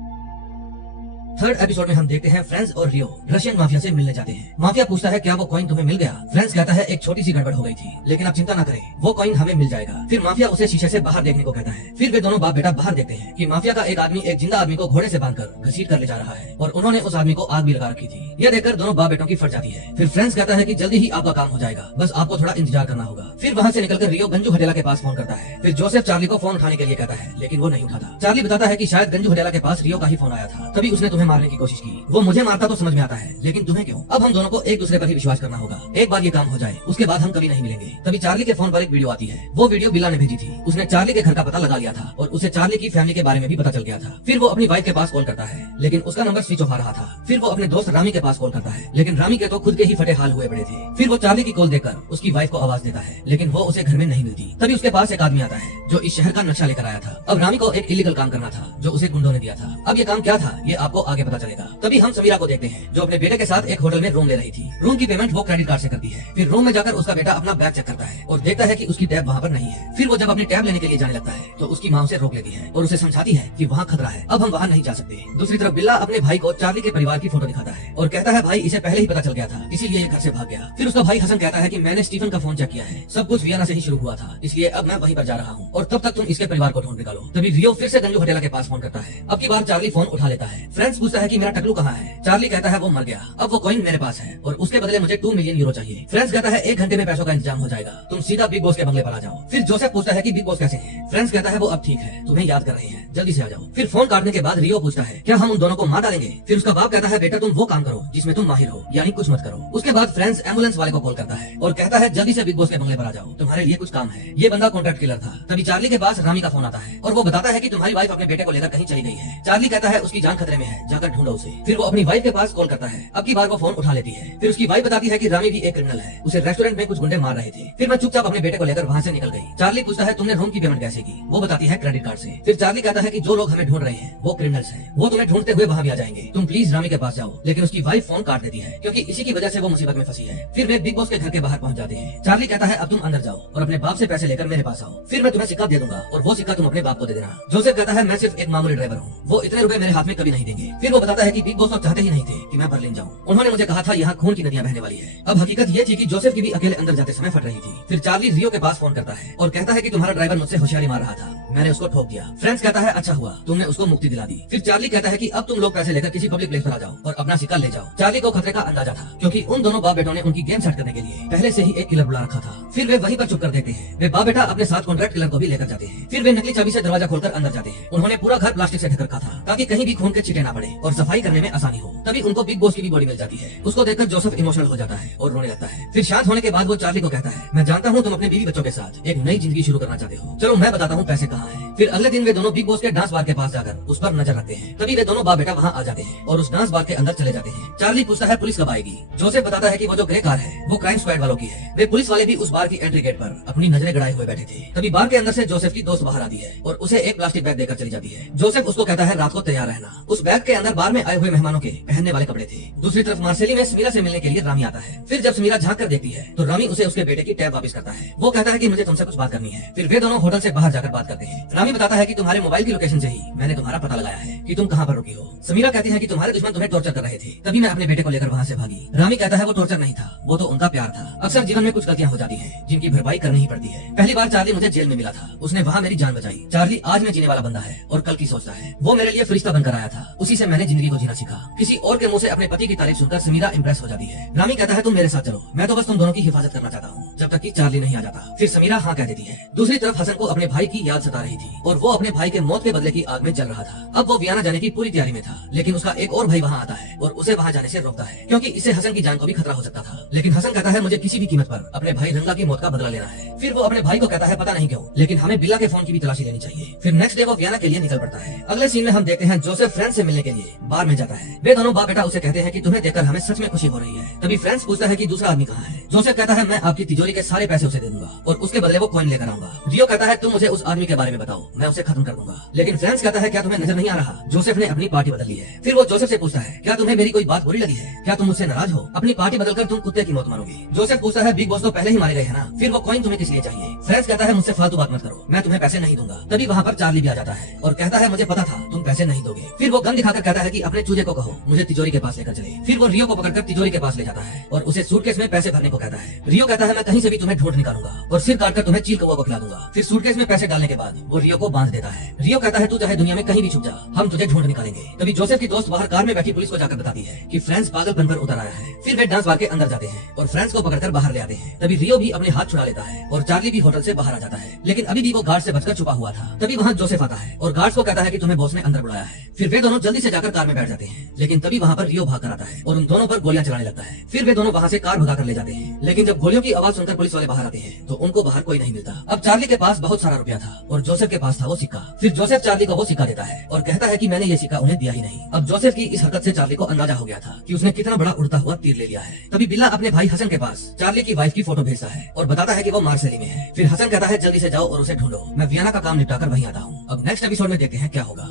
थर्ड एपिसोड में हम देखते हैं फ्रेंड्स और रियो रशियन माफिया से मिलने जाते हैं। माफिया पूछता है क्या वो कॉइन तुम्हें मिल गया? फ्रेंड्स कहता है एक छोटी सी गड़बड़ हो गई थी, लेकिन आप चिंता न करें, वो कॉइन हमें मिल जाएगा। फिर माफिया उसे शीशे से बाहर देखने को कहता है। फिर वे दोनों बाप बेटा बाहर देखते हैं कि माफिया का एक आदमी एक जिंदा आदमी को घोड़े से बांधकर घसीट कर ले जा रहा है और उन्होंने उस आदमी को आग भी लगा रखी थी। यह देखकर दोनों बाप बेटों की फट जाती है। फिर फ्रेंड्स कहता है कि जल्दी ही आपका काम हो जाएगा, बस आपको थोड़ा इंतजार करना होगा। फिर वहाँ से निकलकर रियो गंजू हटेला के पास फोन करता है। फिर जोसेफ चार्ली को फोन उठाने के लिए कहता है, लेकिन वो नहीं उठाता। चार्ली बताता है कि शायद गंजू हटेला के पास रियो का ही फोन आया था, तभी उसने तुम्हें मारने की कोशिश की। वो मुझे मारता तो समझ में आता है, लेकिन तुम्हें क्यों? अब हम दोनों को एक दूसरे पर ही विश्वास करना होगा। एक बार ये काम हो जाए उसके बाद हम कभी नहीं मिलेंगे। तभी चार्ली के फोन पर एक वीडियो आती है। वो वीडियो बिला ने भेजी थी। उसने चार्ली के घर का पता लगा लिया था और उसे चार्ली की फैमिली के बारे में भी पता चल गया था। फिर वो अपनी वाइफ के पास कॉल करता है, लेकिन उसका नंबर स्विच ऑफ आ रहा था। फिर वो अपने दोस्त रामी के पास कॉल करता है, लेकिन रामी के तो खुद के ही फटे हाल हुए पड़े थे। फिर वो चार्ली की कॉल देकर उसकी वाइफ को आवाज देता है, लेकिन वो उसे घर में नहीं मिलती। तभी उसके पास एक आदमी आता है जो इस शहर का नक्शा लेकर आया था। अब रामी को एक इलीगल काम करना था जो उसे गुंडों ने दिया था। अब ये काम क्या था ये आपको आगे पता चलेगा। तभी हम समीरा को देखते हैं जो अपने बेटे के साथ एक होटल में रूम ले रही थी। रूम की पेमेंट वो क्रेडिट कार्ड से करती है। फिर रूम में जाकर उसका बेटा अपना बैग चेक करता है और देखता है कि उसकी टैब वहाँ पर नहीं है। फिर वो जब अपनी टैब लेने के लिए जाने लगता है तो उसकी माँ उसे रोक लेती है और उसे समझाती है कि वहाँ खतरा है, अब हम वहाँ नहीं जा सकते। दूसरी तरफ बिल्ला अपने भाई को चार्ली के परिवार की फोटो दिखाता है और कहता है भाई इसे पहले ही पता चल गया था, इसीलिए ये घर से भाग गया। फिर उसका भाई हसन कहता है कि मैंने स्टीफन का फोन चेक किया है, सब कुछ वियना से ही शुरू हुआ था, इसलिए अब मैं वहीं पर जा रहा हूँ और तब तक तुम इसके परिवार को ढूंढ निकालो। तभी रियो फिर से गंजू हटेला के पास फोन करता है। अब की बार चार्ली फोन उठा लेता है। फ्रेंड्स पूछता है कि मेरा टकलू कहाँ है? चार्ली कहता है वो मर गया, अब वो कॉइन मेरे पास है और उसके बदले मुझे 2 मिलियन यूरो चाहिए। फ्रेंड्स कहता है 1 घंटे में पैसों का इंतजाम हो जाएगा, तुम सीधा बिग बॉस के बंगले पर आ जाओ। फिर जोसेफ पूछता है कि बिग बॉस कैसे हैं? फ्रेंड्स कहता है वो अब ठीक है, तुम्हें याद कर रहे हैं, जल्दी से आ जाओ। फिर फोन काटने के बाद रियो पूछता है क्या हम उन दोनों को मार डालेंगे? फिर उसका बाप कहता है बेटा तुम वो काम करो जिसमें तुम माहिर हो, यानी कुछ मत करो। उसके बाद फ्रेंड्स एम्बुलेंस वाले को कॉल करता है और कहता है जल्दी से बिग बॉस के बंगले पर आ जाओ, तुम्हारे लिए कुछ काम है। ये बंदा कॉन्ट्रैक्ट किलर था। तभी चार्ली के पास रामी का फोन आता है और वो बताता है कि तुम्हारी वाइफ अपने बेटे को लेकर कहीं चली गई है। चार्ली कहता है उसकी जान खतरे में है, जाकर ढूंढो उसे। फिर वो अपनी वाइफ के पास कॉल करता है। अब की बार वो फोन उठा लेती है। फिर उसकी वाइफ बताती है कि रामी भी एक क्रिमिनल है, उसे रेस्टोरेंट में कुछ गुंडे मार रहे थे। फिर मैं चुपचाप अपने बेटे को लेकर वहाँ से निकल गई। चार्ली पूछता है तुमने रूम की पेमेंट कैसे की? वो बताती है क्रेडिट कार्ड से। फिर चार्ली कहता है कि जो लोग हमें ढूंढ रहे हैं वो क्रिमिनल्स हैं, वो तुम्हें ढूंढते हुए वहाँ भी आ जाएंगे, तुम प्लीज रामी के पास जाओ। लेकिन उसकी वाइफ फोन काट देती है क्योंकि इसी की वजह से वो मुसीबत में फंसी है। फिर वे बिग बॉस के घर के बाहर पहुंच जाते हैं। चार्ली कहता है अब तुम अंदर जाओ और अपने बाप से पैसे लेकर मेरे पास आओ, फिर मैं तुम्हें सिक्का दे दूंगा और वो सिक्का तुम अपने बाप को दे देना। जोसेफ कहता है मैं सिर्फ एक मामूली ड्राइवर हूँ, वो इतने रुपए मेरे हाथ में कभी नहीं देंगे। फिर वो बताता है कि बिग बॉस तो चाहते ही नहीं थे कि मैं बर्लिन जाऊँ, उन्होंने मुझे कहा था यहाँ खून की नदियाँ बहने वाली है। अब हकीकत ये थी कि जोसेफ की भी अकेले अंदर जाते समय फट रही थी। फिर चार्ली रियो के पास फोन करता है और कहता है कि तुम्हारा ड्राइवर मुझसे होशियारी मार रहा था, मैंने उसको ठोक दिया। फ्रेंड्स कहता है अच्छा हुआ तुमने उसको मुक्ति दिला दी। फिर चार्ली कहता है कि अब तुम लोग पैसे लेकर किसी पब्लिक प्लेस पर आ जाओ और अपना सिक्का ले जाओ। चार्ली को खतरे का अंदाजा था क्योंकि उन दोनों बाप बेटों ने उनकी गेम सेट करने के लिए पहले से ही एक किलर बुला रखा था। फिर वे वहीं पर चुप कर देते हैं। वे बाप बेटा अपने साथ कॉन्ट्रैक्ट किलर को भी लेकर जाते हैं। फिर वे नकली चाबी से दरवाजा खोलकर अंदर जाते हैं। उन्होंने पूरा घर प्लास्टिक से ढक रखा था ताकि कहीं भी खून के छींटे ना पड़े और सफाई करने में आसानी हो। तभी उनको बिग बॉस की भी बॉडी मिल जाती है। उसको देखकर जोसेफ इमोशनल हो जाता है और रोने लगता है। फिर शांत होने के बाद वो चार्ली को कहता है मैं जानता हूँ तुम अपने बीवी बच्चों के साथ एक नई जिंदगी शुरू करना चाहते हो, चलो मैं बताता हूँ पैसे कहाँ हैं। फिर अगले दिन वे दोनों बिग बॉस के डांस बार के पास जाकर उस पर नजर रखते हैं। तभी वे दोनों बाप बेटा वहाँ आ जाते हैं और उस डांस बार के अंदर चले जाते हैं। चार्ली पूछता है पुलिस कब आएगी? जोसेफ बताता है कि वो जो ग्रे कार है वो क्राइम स्क्वाड वालों की है। वे पुलिस वाले भी उस बार की एंट्री गेट पर अपनी नजरें गड़ाए हुए बैठे थे। तभी बार के अंदर से जोसेफ की दोस्त बाहर आती है और उसे एक प्लास्टिक बैग देकर चली जाती है। जोसेफ उसको कहता है रात को तैयार रहना। उस बैग के अंदर बार में आए हुए मेहमानों के पहनने वाले कपड़े थे। दूसरी तरफ मार्सेली में समीरा से मिलने के लिए रामी आता है। फिर जब समीरा झांक कर देखती है तो रामी उसे उसके बेटे की टैब वापस करता है। वो कहता है कि मुझे तुमसे कुछ बात करनी है। फिर वे दोनों होटल से बाहर जाकर बात करते हैं। रामी बताता है कि तुम्हारे मोबाइल की लोकेशन से ही मैंने तुम्हारा पता लगाया है कि तुम कहाँ पर रुकी हो। समीरा कहती है कि तुम्हारे दुश्मन तुम्हें टॉर्चर कर रहे थे, तभी मैं अपने बेटे को लेकर वहाँ से भागी। रामी कहता है वो टॉर्चर नहीं था, वो तो उनका प्यार था। अक्सर जीवन में कुछ गलतियाँ हो जाती हैं जिनकी भरपाई करनी ही पड़ती है। पहली बार चार्ली मुझे जेल में मिला था, उसने वहाँ मेरी जान बचाई। चार्ली आज में जीने वाला बंदा है और कल की सोचता है। वो मेरे लिए फरिश्ता बनकर आया था, उसी से मैंने जिंदगी को जीना सीखा। किसी और के मुंह से अपने पति की तारीफ सुनकर समीरा इम्प्रेस हो जाती है। रामी कहता है तुम मेरे साथ चलो, मैं तो बस तुम दोनों की हिफाजत करना चाहता हूँ जब तक कि चार्ली नहीं आ जाता। फिर समीरा हाँ कह देती है। दूसरी तरफ हसन को अपने भाई की याद सता रही थी और वो अपने भाई के मौत के बदले की आग में जल रहा था। अब वो वियना जाने की पूरी तैयारी में था, लेकिन उसका एक और भाई वहाँ आता है और उसे वहाँ जाने से रोकता है क्योंकि इससे हसन की जान को भी खतरा हो सकता था। लेकिन हसन कहता है मुझे किसी भी कीमत पर अपने भाई रंगा की मौत का बदला लेना है। फिर वो अपने भाई को कहता है पता नहीं क्यों, लेकिन हमें बिल्ला के फोन की भी तलाशी लेनी चाहिए। फिर नेक्स्ट डे वो वियना के लिए निकल पड़ता है। अगले सीन में हम देखते हैं जोसेफ फ्रेंड्स से मिलने के लिए बार में जाता है। वे दोनों बाप बेटा उसे कहते हैं कि तुम्हें देखकर हमें सच में खुशी हो रही है। तभी फ्रेंड्स पूछता है कि दूसरा आदमी कहाँ है? जोसेफ कहता है मैं आपकी तिजोरी के सारे पैसे उसे दे दूंगा और उसके बदले वो कॉइन लेकर आऊंगा। रियो कहता है तुम मुझे उस आदमी के बारे में बताओ, मैं उसे खत्म कर दूंगा। लेकिन फ्रेंड्स कहता है क्या तुम्हें नजर नहीं आ रहा, जोसेफ ने अपनी पार्टी बदल ली है। फिर वो जोसेफ से पूछता है क्या तुम्हें मेरी कोई बात बुरी लगी है, क्या तुम मुझसे नाराज हो, अपनी पार्टी बदलकर तुम कुत्ते की मौत मरोगी। जोसेफ पूछता है बिग बॉस तो पहले ही मारे गए है ना, फिर वो कॉइन तुम्हें किस लिए चाहिए। फ्रेंड्स कहता है मुझसे फालतू बात मत करो, मैं तुम्हें पैसे नहीं दूंगा। तभी वहाँ पर चार्ली भी आ जाता है और कहता है मुझे पता था तुम पैसे नहीं दोगे। फिर वो गन दिखाकर कहता है कि अपने चूजे को कहो मुझे तिजोरी के पास लेकर चले। फिर वो रियो को पकड़कर तिजोरी के पास ले जाता है और उसे सूटकेस में पैसे भरने को कहता है। रियो कहता है मैं कहीं से भी तुम्हें ढूंढ निकालूंगा और सिर काटकर तुम्हें चील कौवा को खिला दूंगा। फिर सूटकेस में पैसे डालने के बाद वो रियो को बांध देता है। रियो कहता है तू चाहे दुनिया में कहीं भी छुप जा, हम तुझे ढूंढ निकालेंगे। तभी जोसेफ की दोस्त बाहर कार में बैठी पुलिस को जाकर बताती है कि फ्रेंड्स पागलपन पर उतर आया है। फिर वे डांस बार के अंदर जाते हैं और फ्रेंड्स को पकड़कर बाहर ले आते हैं। तभी रियो भी अपने हाथ छुड़ा लेता है और चार्ली भी होटल से बाहर आ जाता है, लेकिन अभी भी वो गार्ड से बचकर छुपा हुआ था। तभी वहाँ जोसेफ आता है और गार्ड्स को कहता है कि तुम्हें बॉस ने अंदर बुलाया है। फिर वे दोनों जल्दी से जाकर कार में बैठ जाते हैं, लेकिन तभी वहाँ पर रियो भाग कर आता है और उन दोनों पर गोलियां चलाने लगता है। फिर वे दोनों वहाँ से कार भगा कर ले जाते हैं, लेकिन जब गोलियों की आवाज सुनकर पुलिस वाले बाहर आते हैं तो उनको बाहर कोई नहीं मिलता। अब चार्ली के पास बहुत सारा रुपया था और जोसेफ के पास था वो सिक्का। फिर जोसेफ चार्ली को वो सिक्का देता है और कहता है कि मैंने ये सिक्का उन्हें दिया ही नहीं। अब जोसेफ की इस हरकत से चार्ली को अंदाजा हो गया था कि उसने कितना बड़ा उड़ता हुआ तीर ले लिया है। तभी बिल्ला अपने भाई हसन के पास चार्ली की वाइफ की फोटो भेजता है और बताता है कि वो मार्सेली में है। फिर हसन कहता है जल्दी से जाओ और उसे ढूंढो, मैं वियना का काम निपटाकर वहीं आता हूँ। अब नेक्स्ट एपिसोड में देखते हैं क्या होगा।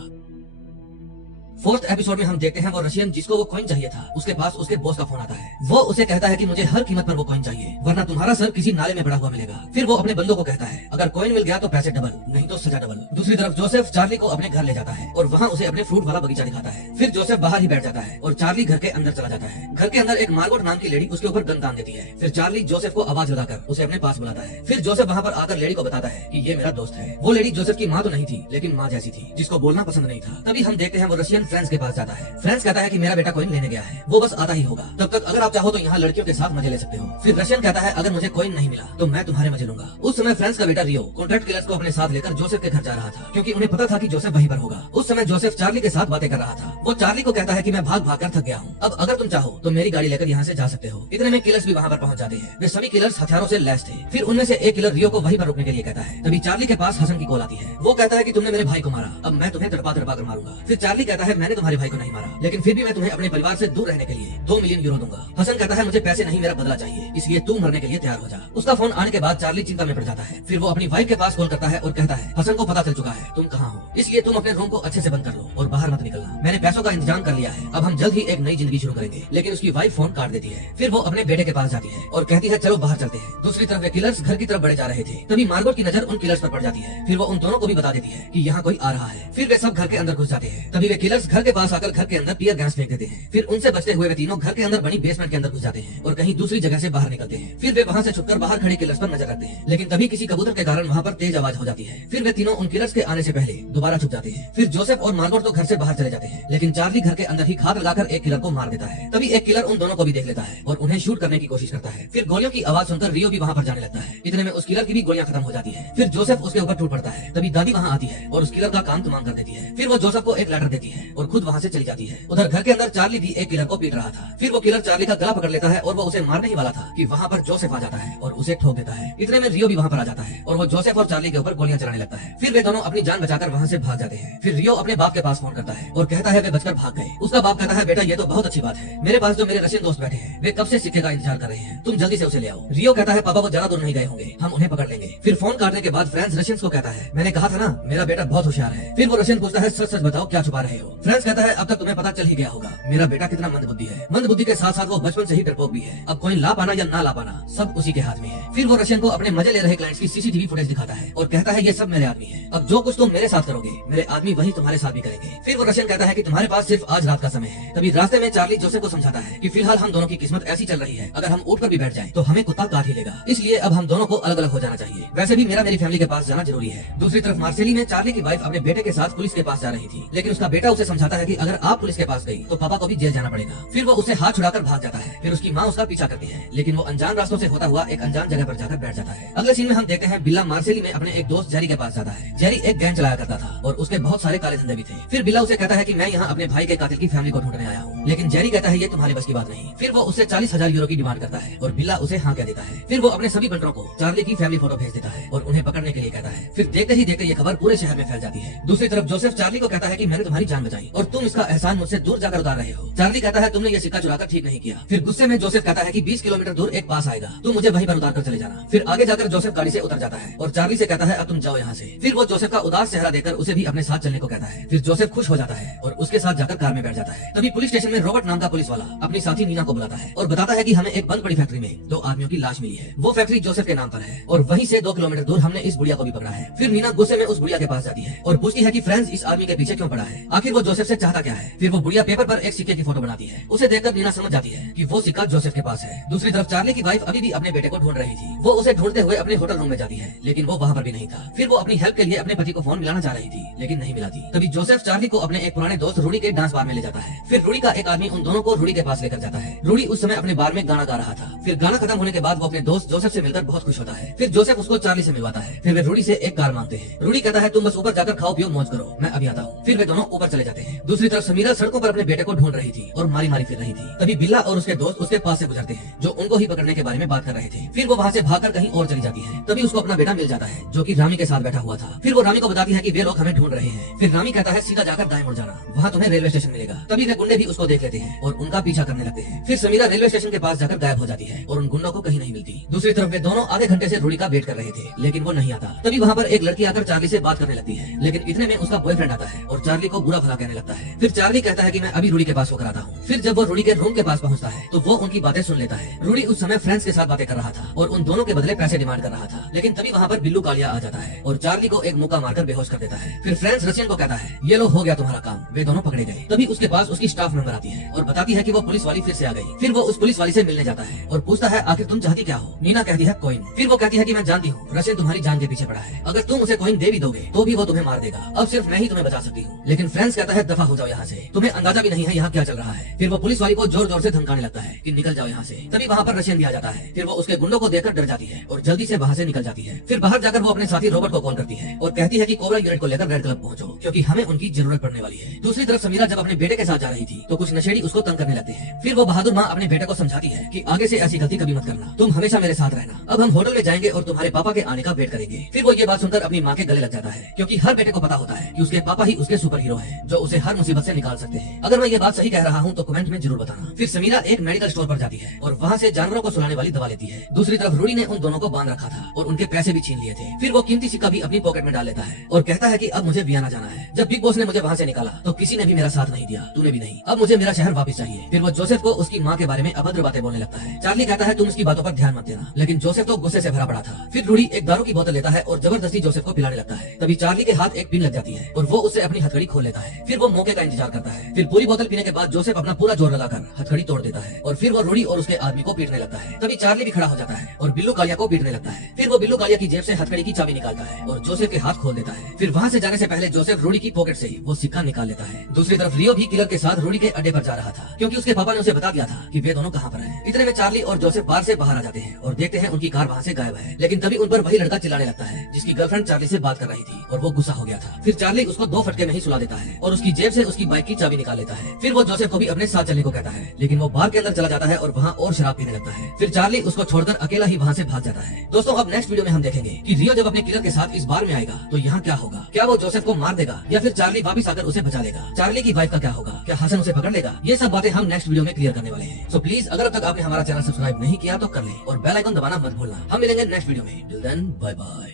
फोर्थ एपिसोड में हम देखते हैं वो रशियन जिसको वो कॉइन चाहिए था, उसके पास उसके बॉस का फोन आता है। वो उसे कहता है कि मुझे हर कीमत पर वो कॉइन चाहिए वरना तुम्हारा सर किसी नाले में पड़ा हुआ मिलेगा। फिर वो अपने बंदों को कहता है अगर कॉइन मिल गया तो पैसे डबल, नहीं तो सजा डबल। दूसरी तरफ जोसेफ चार्ली को अपने घर ले जाता है और वहाँ उसे अपने फ्रूट वाला बगीचा दिखाता है। फिर जोसेफ बाहर ही बैठ जाता है और चार्ली घर के अंदर चला जाता है। घर के अंदर एक मार्गोट नाम की लेडी उसके ऊपर गन तान देती है। फिर चार्ली जोसेफ को आवाज लगाकर उसे अपने पास बुलाता है। फिर जोसेफ वहाँ पर आकर लेडी को बताता है कि ये मेरा दोस्त है। वो लेडी जोसेफ की माँ तो नहीं थी, लेकिन माँ जैसी थी, जिसको बोलना पसंद नहीं था। तभी हम देखते हैं वो रशियन फ्रेंड्स के पास जाता है। फ्रेंड्स कहता है कि मेरा बेटा कॉइन लेने गया है, वो बस आता ही होगा, तब तक अगर आप चाहो तो यहाँ लड़कियों के साथ मजे ले सकते हो। फिर रशियन कहता है अगर मुझे कॉइन नहीं मिला तो मैं तुम्हारे मजे लूंगा। उस समय फ्रेंड्स का बेटा रियो कॉन्ट्रैक्ट किलर्स को अपने साथ लेकर जोसेफ के घर जा रहा था, क्योंकि उन्हें पता था कि जोसेफ वहीं पर होगा। उस समय जोसेफ चार्ली के साथ बातें कर रहा था। वो चार्ली को कहता है कि मैं भाग भाग कर थक गया हूँ, अब अगर तुम चाहो तो मेरी गाड़ी लेकर यहाँ से जा सकते हो। इतने में किलर्स भी वहाँ पर पहुँच जाते हैं। वे सभी किलर्स हथियारों से लैस थे। फिर उनमें से एक किलर रियो को वहीं पर रोकने के लिए कहता है। तभी चार्ली के पास हसन की कॉल आती है। वो कहता है कि तुमने मेरे भाई को मारा, अब मैं तुम्हें तड़पा तड़पा कर मारूंगा। फिर चार्ली कहता है मैंने तुम्हारे भाई को नहीं मारा, लेकिन फिर भी मैं तुम्हें अपने परिवार से दूर रहने के लिए 2 मिलियन यूरो दूंगा। हसन कहता है मुझे पैसे नहीं, मेरा बदला चाहिए, इसलिए तू मरने के लिए तैयार हो जा। उसका फोन आने के बाद चार्ली चिंता में पड़ जाता है। फिर वो अपनी वाइफ के पास कॉल करता है और कहता है हसन को पता चल चुका है तुम कहाँ हो, इसलिए तुम अपने रूम को अच्छे से बंद कर लो और बाहर मत निकलना। मैंने पैसों का इंतजाम कर लिया है, अब हम जल्द ही एक नई जिंदगी शुरू करेंगे। लेकिन उसकी वाइफ फोन काट देती है। फिर वो अपने बेटे के पास जाती है और कहती है चलो बाहर चलते हैं। दूसरी तरफ वे किलर्स घर की तरफ बढ़े जा रहे थे। तभी मार्गोट की नजर उन किलर्स पर पड़ जाती है। फिर वो उन दोनों को भी बता देती है कि यहाँ कोई आ रहा है। फिर वे सब घर के अंदर घुस जाते हैं। तभी वे किलर्स घर के पास आकर घर के अंदर टीयर गैस फेंक देते हैं। फिर उनसे बचते हुए वे तीनों घर के अंदर बनी बेसमेंट के अंदर घुस जाते हैं और कहीं दूसरी जगह से बाहर निकलते हैं। फिर वे वहाँ से छुपकर बाहर खड़े किलर्स पर नजर रखते हैं, लेकिन तभी किसी कबूतर के कारण वहाँ पर तेज आवाज हो जाती है। फिर वे तीनों उन किलर्स के आने से पहले दोबारा छुप जाते हैं। फिर जोसेफ और मार्गोट तो घर से बाहर चले जाते हैं, लेकिन चार्ली घर के अंदर ही घात लगाकर एक किलर को मार देता है। तभी एक किलर उन दोनों को भी देख लेता है और उन्हें शूट करने की कोशिश करता है। फिर गोलियों की आवाज सुनकर रियो भी वहाँ पर जाने लगता है। इतने में उस किलर की भी गोलियां खत्म हो जाती है। फिर जोसेफ उसके ऊपर टूट पड़ता है। तभी दादी वहाँ आती है और उस किलर का काम तमाम कर देती है। फिर वो जोसेफ को एक लेटर देती है और खुद वहाँ से चली जाती है। उधर घर के अंदर चार्ली भी एक किलर को पीट रहा था। फिर वो किलर चार्ली का गला पकड़ लेता है और वो उसे मारने ही वाला था कि वहाँ पर जोसेफ आ जाता है और उसे ठोक देता है। इतने में रियो भी वहाँ पर आ जाता है और वो जोसेफ और चार्ली के ऊपर गोलियां चलाने लगता है। फिर वे दोनों अपनी जान बचाकर वहाँ से भाग जाते हैं। फिर रियो अपने बाप के पास फोन करता है और कहता है वे बचकर भाग गए। उसका बाप कहता है बेटा ये तो बहुत अच्छी बात है, मेरे पास जो मेरे रशियन दोस्त बैठे हैं वे कब से सिक्के का इंतजार कर रहे हैं, तुम जल्दी से उसे ले आओ। रियो कहता है पापा वो ज्यादा दूर नहीं गए होंगे, हम उन्हें पकड़ लेंगे। फिर फोन काटने के बाद फ्रेंड्स रशियंस को कहता है मैंने कहा था ना मेरा बेटा बहुत होशियार है। फिर वो रशियन पूछता है सच सच बताओ क्या छुपा रहे हो। फ्रेंड्स कहता है अब तक तुम्हें पता चल ही गया होगा मेरा बेटा कितना मंदबुद्धि है। मंदबुद्धि के साथ साथ वो बचपन से ही डरपोक भी है। अब कोई ला पाना या ना ला पाना सब उसी के हाथ में है। फिर वो रशियन को अपने मजे ले रहे क्लाइंट्स की सीसीटीवी फुटेज दिखाता है और कहता है ये सब मेरे आदमी है, अब जो कुछ तुम मेरे साथ करोगे मेरे आदमी वही तुम्हारे साथ भी करेंगे। फिर वो रशियन कहता है कि तुम्हारे पास सिर्फ आज रात का समय है। तभी रास्ते में चार्ली जोसेफ को समझाता है कि फिलहाल हम दोनों की किस्मत ऐसी चल रही है, अगर हम उठ कर भी बैठ जाएं तो हमें कुत्ता काट ही लेगा, इसलिए अब हम दोनों को अलग अलग हो जाना चाहिए। वैसे भी मेरी फैमिली के पास जाना जरूरी है। दूसरी तरफ मार्सेली में चार्ली की वाइफ अपने बेटे के साथ पुलिस के पास जा रही थी, लेकिन उसका बेटा उसे समझाता है कि अगर आप पुलिस के पास गई तो पापा को भी जेल जाना पड़ेगा। फिर वो उसे हाथ छुड़ाकर भाग जाता है। फिर उसकी माँ उसका पीछा करती है, लेकिन वो अनजान रास्तों से होता हुआ एक अनजान जगह पर जाकर बैठ जाता है। अगले सीन में हम देखते हैं बिल्ला मार्सेली में अपने एक दोस्त जेरी के पास जाता है। जेरी एक गैंग चलाया करता था और उसके बहुत सारे काले धंधे भी थे। फिर बिल्ला उसे कहता है कि मैं यहाँ अपने भाई के कातिल की फैमिली को ढूंढने आया हूँ, लेकिन जेरी कहता है ये तुम्हारे बस की बात नहीं। फिर वो उससे 40,000 यूरो की डिमांड करता है और बिल्ला उसे हाँ कह देता है। फिर वो अपने सभी बंटरों को चार्ली की फैमिली फोटो भेज देता है और उन्हें पकड़ने के लिए कहता है। फिर देखते ही देखते ये खबर पूरे शहर में फैल जाती है। दूसरी तरफ जोसेफ चार्ली को कहता है कि मैंने तुम्हारी जान बचाई बनाई और तुम इसका एहसान मुझसे दूर जाकर उतार रहे हो। चार्ली कहता है तुमने ये सिक्का चुराकर ठीक नहीं किया। फिर गुस्से में जोसेफ कहता है कि 20 किलोमीटर दूर एक पास आएगा, तुम मुझे वहीं पर उतार कर चले जाना। फिर आगे जाकर जोसेफ गाड़ी से उतर जाता है और चार्ली से कहता है अब तुम जाओ यहाँ से। फिर वो जोसेफ का उदास चेहरा देखकर उसे भी अपने साथ चलने को कहता है। फिर जोसेफ खुश हो जाता है और उसके साथ जाकर कार में बैठ जाता है। तभी पुलिस स्टेशन में रॉबर्ट नाम का पुलिस वाला अपनी साथी नीना को बुलाता है और बताता है कि हमें एक बंद पड़ी फैक्ट्री में 2 आदमियों की लाश मिली है। वो फैक्ट्री जोसेफ के नाम पर है और वहीं से 2 किलोमीटर दूर हमने इस बुढ़िया को भी पकड़ा है। फिर नीना गुस्से में उस बुढ़िया के पास जाती है और पूछती है कि फ्रेंड्स इस आदमी के पीछे क्यों पड़ा है, आखिर वो जोसेफ से चाहता क्या है। फिर वो बुढ़िया पेपर पर एक सिक्के की फोटो बनाती है। उसे देखकर नीना समझ जाती है कि वो सिक्का जोसेफ के पास है। दूसरी तरफ चार्ली की वाइफ अभी भी अपने बेटे को ढूंढ रही थी। वो उसे ढूंढते हुए अपने होटल रूम में जाती है लेकिन वो वहाँ पर भी नहीं था। फिर वो अपनी हेल्प के लिए अपने पति को फोन मिलाना चाह रही थी लेकिन नहीं मिलाती। तभी जोसेफ चार्ली को अपने एक पुराने दोस्त रूडी के डांस बार में ले जाता है। फिर रूडी का एक आदमी उन दोनों को रूडी के पास लेकर जाता है। रूडी उस समय अपने बार में गाना गा रहा था। फिर गाना खत्म होने के बाद वो अपने दोस्त जोसेफ से मिलकर बहुत खुश होता है। फिर जोसेफ उसको चार्ली से मिलवाता है। फिर वे रूडी से एक कार मांगते हैं। रूडी कहता है तुम बस ऊपर जाकर खाओ पियो मौज करो, मैं अभी आता हूँ। फिर वे दोनों ऊपर चले जाते हैं। दूसरी तरफ समीरा सड़कों पर अपने बेटे को ढूंढ रही थी और मारी मारी फिर रही थी। तभी बिल्ला और उसके दोस्त उसके पास से गुजरते हैं जो उनको ही पकड़ने के बारे में बात कर रहे थे। फिर वो वहाँ से भागकर कहीं और चली जाती है। तभी उसको अपना बेटा मिल जाता है जो कि रामी के साथ बैठा हुआ था। फिर वो रामी को बताती है कि वे लोग हमें ढूंढ रहे हैं। फिर रामी कहता है सीधा जाकर दाएं मुड़ जाना, वहाँ तुम्हें रेलवे स्टेशन मिलेगा। तभी वे गुंडे भी उसको देख लेते हैं और उनका पीछा करने लगते हैं। फिर समीरा रेलवे स्टेशन के पास जाकर गायब हो जाती है और उन गुंडों को कहीं नहीं मिलती। दूसरी तरफ वे दोनों आधे घंटे से रूडी का वेट कर रहे थे लेकिन वो नहीं आता। तभी वहाँ पर एक लड़की आकर चार्ली से बात करने लगती है लेकिन इतने में उसका बॉयफ्रेंड आता है और चार्ली को बुरा भला कहने लगता है। फिर चार्ली कहता है कि मैं अभी रूडी के पास होकर आता हूँ। फिर जब वो रूडी के रूम के पास पहुँचता है तो वो उनकी बातें सुन लेता है। रूडी उस समय फ्रेंड्स के साथ बातें कर रहा था और उन दोनों के बदले पैसे डिमांड कर रहा था लेकिन तभी वहाँ पर बिल्लू कालिया आ जाता है और चार्ली को एक मुक्का मारकर बेहोश कर देता है। फिर फ्रेंड्स रशियन को कहता है ये लो हो गया तुम्हारा काम। वे दोनों पकड़े गए। तभी उसके पास उसकी स्टाफ मेंबर आती है और बताती है कि वो पुलिस वाली फिर से आ गई। फिर वो उस पुलिस वाली से मिलने जाता है और पूछता है आखिर तुम चाहती क्या हो। नीना कहती है कॉइन। फिर वो कहती है कि मैं जानती हूँ रशियन तुम्हारी जान के पीछे पड़ा है, अगर तुम उसे कॉइन दे भी दोगे तो भी वो तुम्हें मार देगा। अब सिर्फ मैं ही तुम्हें बचा सकती हूँ। लेकिन फ्रेंड्स कहता है दफा हो जाओ यहाँ से, तुम्हें अंदाजा भी नहीं है यहाँ क्या चल रहा है। फिर वो पुलिस वाली को जोर जोर से धमकाने लगता है कि निकल जाओ यहाँ से। तभी वहाँ पर रशियन भी आ जाता है। फिर वो उसके गुंडों को देखकर डर जाती है और जल्दी से वहाँ से निकल जाती है। फिर बाहर जाकर वो अपने साथी रॉबर्ट को कॉल करती है और कहती है कि कोबरा यूनिट को लेकर रेड क्लब पहुंचो क्योंकि हमें उनकी जरूरत पड़ने वाली है। दूसरी तरफ समीरा जब अपने बेटे के साथ जा रही थी तो कुछ नशेड़ी उसको तंग करने लगते हैं। फिर वो बहादुर माँ अपने बेटे को समझाती है कि आगे से ऐसी गलती कभी मत करना, तुम हमेशा मेरे साथ रहना। अब हम होटल में जाएंगे और तुम्हारे पापा के आने का वेट करेंगे। फिर वो ये बात सुनकर अपनी माँ के गले लग जाता है क्योंकि हर बेटे को पता होता है कि उसके पापा ही उसके सुपर हीरो हैं जो उसे हर मुसीबत से निकाल सकते हैं। अगर मैं ये बात सही कह रहा हूँ तो कमेंट में जरूर बताना। फिर समीरा एक मेडिकल स्टोर पर जाती है और वहाँ से जानवरों को सुलाने वाली दवा लेती है। दूसरी तरफ रूडी ने उन दोनों को बांध रखा था और उनके पैसे भी छीन लिए थे। फिर वो कीमती सिक्का भी अपनी पॉकेट में डाल लेता है और कहता है कि अब मुझे वियना जाना है। जब बिग बॉस ने मुझे वहाँ से निकाला तो किसी ने भी मेरा साथ नहीं दिया, तूने भी नहीं। अब मुझे मेरा शहर वापस चाहिए। फिर वो जोसेफ को उसकी माँ के बारे में अभद्र बातें बोलने लगता है। चार्ली कहता है तुम उसकी बातों पर ध्यान मत देना, लेकिन जोसेफ तो गुस्से से भरा पड़ा था। फिर रूडी एक दारू की बोतल लेता है और जबरदस्ती जोसेफ को पिलाने लगता है। तभी चार्ली के हाथ एक पिन लग जाती है और वो उससे अपनी हथकड़ी खोल लेता है। फिर वो मौके का इंतजार करता है। फिर पूरी बोतल पीने के बाद जोसेफ अपना पूरा जोर लगाकर हथकड़ी तोड़ देता है और फिर वो रूडी और उसके आदमी को पीटने लगता है। तभी चार्ली भी खड़ा हो जाता है और बिल्लू कालिया को पीटने लगता है। फिर वो बिल्लू कालिया की जेब से हथकड़ी की चाबी निकालता है और जोसेफ के हाथ खोल देता है। फिर वहाँ से जाने से पहले जोसेफ रूडी की पॉकेट से वो सिक्का निकाल लेता है। दूसरी तरफ लियो भी किलर के साथ रूडी के अड्डे पर जा रहा था क्योंकि उसके पापा ने उसे बता दिया था कि वे दोनों कहाँ पर हैं। इतने में चार्ली और जोसेफ बार से बाहर आ जाते हैं और देखते हैं उनकी कार वहाँ से गायब है। लेकिन तभी उन पर वही लड़का चिल्लाने लगता है जिसकी गर्लफ्रेंड चार्ली से बात कर रही थी और वो गुस्सा हो गया था। फिर चार्ली उसको 2 फटके में ही सुला देता है और उसकी जेब से उसकी बाइक की चाबी निकाल लेता है। फिर वो जोसेफ को भी अपने साथ चलने को कहता है लेकिन वो बार के अंदर चला जाता है और वहाँ और शराब पीने लगता है। फिर चार्ली उसको छोड़कर अकेला ही वहाँ से भाग जाता है। दोस्तों अब नेक्स्ट वीडियो में हम देखेंगे कि रियो जब अपने किलर के साथ इस बार में आएगा तो यहाँ क्या होगा। क्या वो जोसेफ को मार देगा या फिर चार्ली वापिस आकर उसे बचा लेगा। चार्ली की वाइफ का क्या होगा, क्या हसन उसे पकड़ लेगा। ये सब बातें हम नेक्स्ट वीडियो में क्लियर करने वाले हैं। सो प्लीज अगर अब तक आपने हमारा चैनल सब्सक्राइब नहीं किया तो कर ले और बेल आइकन दबाना मत भूलना। हम मिलेंगे नेक्स्ट वीडियो में। Till then bye bye.